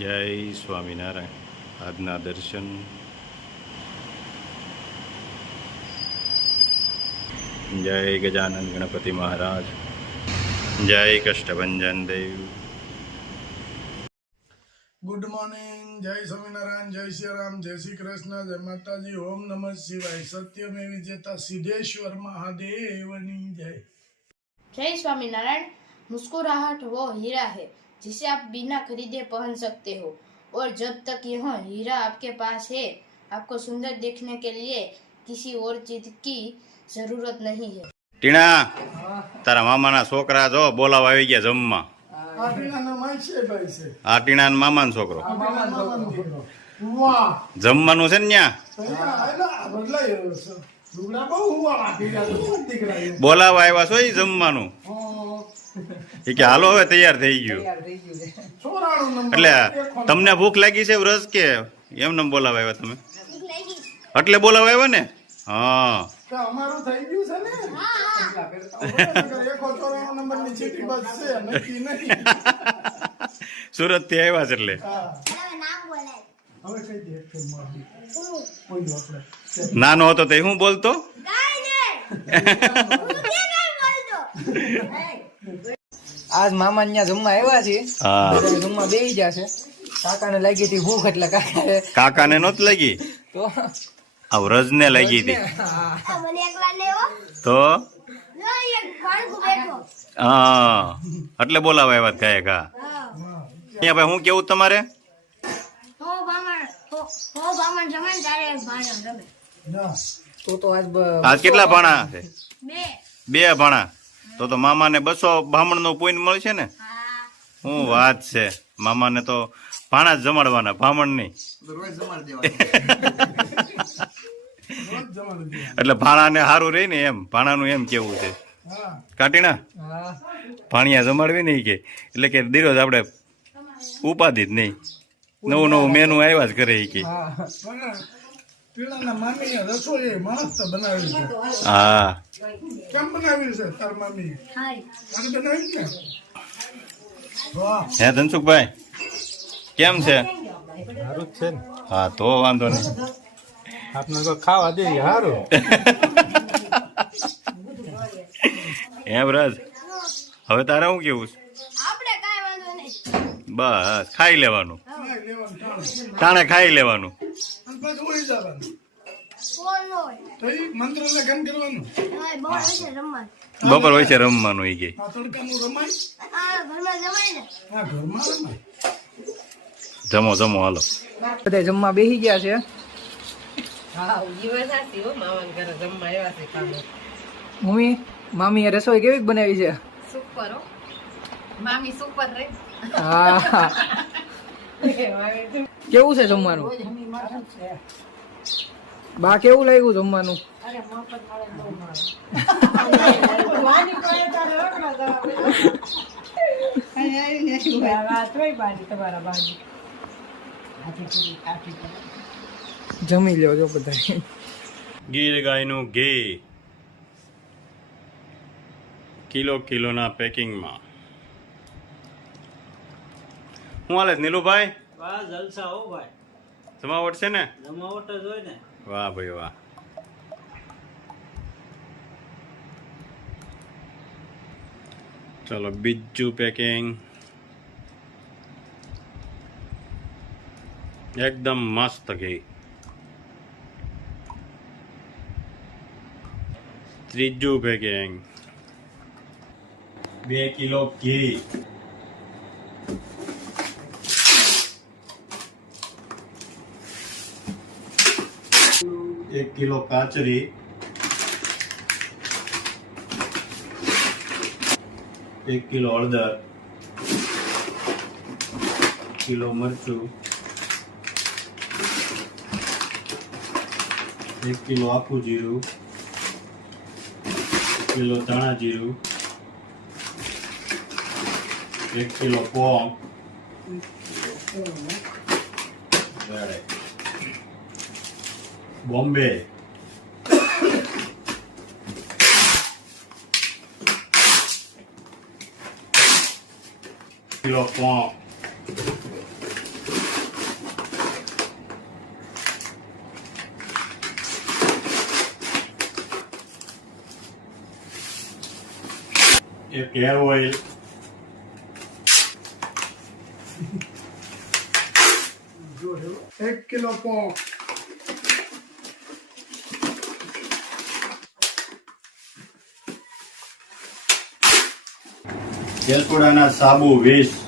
જય સ્વામિનારાયણ. આજના દર્શન. જય ગજાનંદ ગણપતિ મહારાજ. જય કષ્ટભંજન દેવ. Good morning. જય સ્વામિનારાયણ, જય શ્રી રામ, જય શ્રી કૃષ્ણ, જય માતાજી, ઓમ નમઃ શિવાય. સત્યમેવ જયતા સિद्धેશ્वर महादेवनी जय. जय स्वामीनारायण। मुस्कुराहट वो हीरा है जिसे आप बिना खरीदे पहन सकते हो, और जब तक यह हीरा आपके पास है आपको सुंदर देखने के लिए किसी और चीज की जरूरत नहीं है। ટીણા, તારા મામાના છોકરા જો બોલાવા આવી ગયા જમવા. આ ટીણાના માય છે ભાઈ છે. આ ટીણાના મામાનો છોકરો. આ મામાનો છોકરો. વાહ, જમવાનું છે ને ન્યા આયલા બદલાઈ રહ્યો છે. લુગડા બહુ હુવાળા ટીણા તો દીકરા એ. બોલાવા આવ્યા છો. એ જમવાનું એ કે હાલો હવે તૈયાર થઈ ગયું. ચોરાણું નંબર. એટલે તમને ભૂખ લાગી છે વ્રજ કે એમને બોલાવા આવ્યા તમે? એટલે બોલાવા આવ્યા ને? હા, તો અમારું થઈ ગયું છે ને. એકસો 94 નંબરની ચીઠી બસ છે, નક્કી નહીં. સુરત થી આવ્યા છે એટલે. હવે કઈ દે કોઈ દો આપણે. નાનો હતો તે હું બોલતો. આજ મામા ત્યાં જમવા આવ્યા છે. હા, જમવા બેસી ગયા છે. કાકાને લાગી હતી ભૂખ એટલે કાકાને નહોત લાગી, તો આ વ્રજ ને લાગી હતી. તો હા, એટલે બોલાવા આવ્યા કાંઈ કા. અહીંયા ભાઈ હું કેવું તમારે? ના તો આજ આજ કેટલા ભાણા છે? 2 ભાણા. તો મામાને 200 બ્રાહ્મણ નો પોઈન્ટ મળશે ને. શું વાત છે. મામાને તો ભાણા જ જમાડવાના, બ્રાહ્મણ નહીં. એટલે ભાણાને સારું રહી ને એમ. ભાણાનું એમ કેવું છે. હા કાટીના ભાણિયા જમાડવી નહીં કે, એટલે કે દિરોજ આપણે ઉપાધિ જ નહીં. નવું મેનુ આવ્યા જ કરે કે. પીળાના મામીએ રસોઈ મસ્ત બનાવી છે. હા, કેમ બનાવી છે તાર મામી? તારે બનાવી ને? વાહ, હે ધનસુખભાઈ કેમ છે? સારું જ છે ને. હા, તો વાંધો નહીં. આપણે તો ખાવા દે સારું. એમ રાજ, હવે તારે શું કેવું છે? આપણે કાંઈ વાંધો નહીં. બસ ખાઈ લેવાનું, ખાઈ લેવાનું ટાણે. તાણે ખાઈ લેવાનું. અને પાછું ઉડી જવાનું. ફોન નો હોય. તો ઈ મંત્ર લગન કરવાનું. હા, બહુ હશે રમવાનું. બપોર હોય છે રમવાનું એ કે. આ તડકાનું રમાય. આ ઘરમાં જમાય ને. આ ઘરમાં રમાય. જમો હાલો. બધા જમવા બેસી ગયા છે. મમ્મી, મામીએ રસોઈ કેવી બનાવી છે? સુપર હો મામી સુપર રે. હા, કેવું છે જમવાનું? બા કેવું લાગ્યું જમવાનું? જમી લ્યો જો બધા. ગીર ગાયનું ઘી કિલોના પેકિંગમાં. શું હાલે નીલુભાઈ? વાહ જલસા હો ભાઈ. જમાવટ છે ને? જમાવટ જ હોય ને. વાહ ભાઈ વાહ. ચલો બીજું પેકિંગ. એકદમ મસ્ત ઘી. ત્રીજું પેકિંગ. 2 કિલો ઘી. 1 કિલો કાચરી. 1 કિલો હળદર. કિલો મરચું. 1 કિલો આખું જીરું. 1 કિલો ધાણા જીરું. 1 kilo pong. Bombay. Kilo pong. એક હેર ઓઇલ, એક કિલો પોક, કેસુડાના સાબુ 20,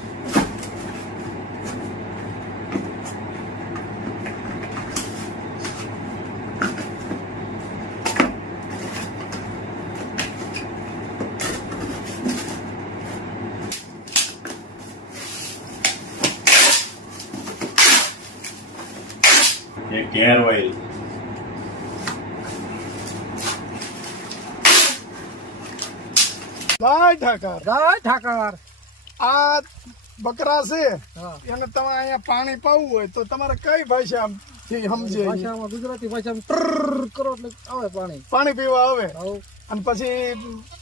એક હેર ઓઇલ, ગાય ઠાકર. ગાય ઠાકર. આ બકરા છે હા. એને તમે અહીંયા પાણી પાવું હોય તો તમારે કઈ ભાષાથી સમજે ઈ? ભાષામાં ગુજરાતી ભાષામાં ટ્રર કરો એટલે આવે પાણી. પાણી પીવા આવે હવ. અને પછી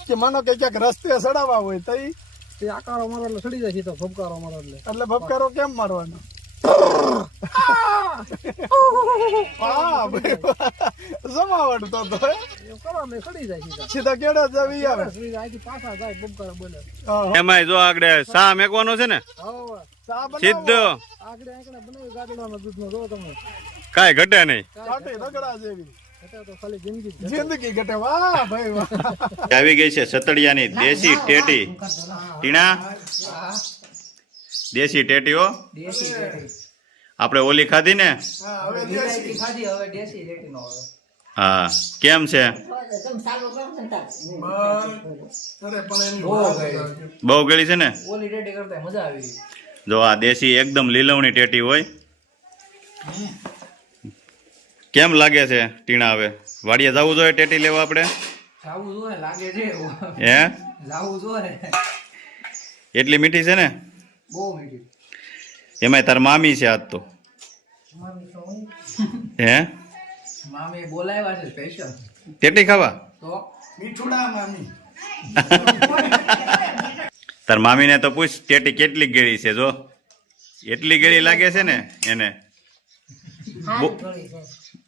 કે માનો કે ક્યાંક રસ્તે સડાવવા હોય તો ઈ તે આકારો મારો એટલે સડી જાય છે તો ફબકારો મારો એટલે. એટલે ભપકારો કેમ મારવાનો? વાહ ભાઈ વાહ. જમાવટ તો તો હે? એવું કરો એટલે સડી જાય સીધા. સીધા કેડા જવી આવે. અહીંથી પાછા જાય ફબકારો બોલે. હા. એમાંય જો આગળ સા મેકવાનો છે ને હવે ચા બનાવો. સીધો, આગળ બનાવી ગાડલાનો દૂધનો જો તમે. કાંઈ ઘટે નહીં. કાઢી રગડા જેવી એટલે તો ખાલી જિંદગી જ. જિંદગી ઘટે. વાહ ભાઈ વાહ. આવી ગઈ છે સતડિયાની દેશી ટેટી. ટીણા, દેશી ટેટી હો. દેશી રેટી. આપણે ઓલી ખાધી ને? હા હવે દેશી. ખાધી હવે દેશી રેટી નો આવે. હા, કેમ છે? બસ. અરે પણ એની બહુ વાત ભાઈ. લાગે. બહુ ગળી છે ને? ઓલી રેટી કરતા મજા આવી. જો આ દેશી એકદમ લીલવણી ટેટી હોય. કેમ લાગે છે ટીણા? હવે વાડીએ જવું જોઈએ ટેટી લેવા આપણે? જાવું જોઈએ લાગે છે. હે, જાવું જોઈએ. એટલી મીઠી છે ને? બહુ મીઠી. એમાંય તાર મામી છે આજ તો. મામી તો હું. હે, મામી બોલાવ્યા છે સ્પેશિયલ. ટેટી ખાવા? તો મીઠુડા મામી. તાર મામીને તો પૂછ ટેટી કેટલી ગળી છે. જો એટલી ગળી લાગે છે ને એને. બો-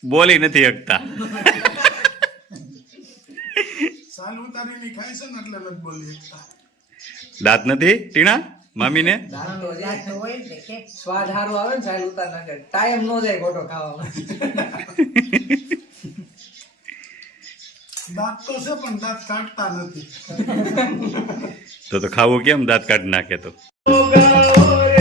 બોલી નથી શકતા. સાલ ઉતારીને ખાય છે ને એટલે નથી બોલી શકતા. દાંત નથી ટીણા મામીને? સ્વાદ સારો આવે ને સાહેબ ઉતાર નાખે. ટાઈમ નો જાય ખોટો ખાવામાં. દાંત તો છે પણ દાંત કાઢતા નથી. તો ખાવું કેમ? દાંત કાઢી નાખે તો. ગાઓ રે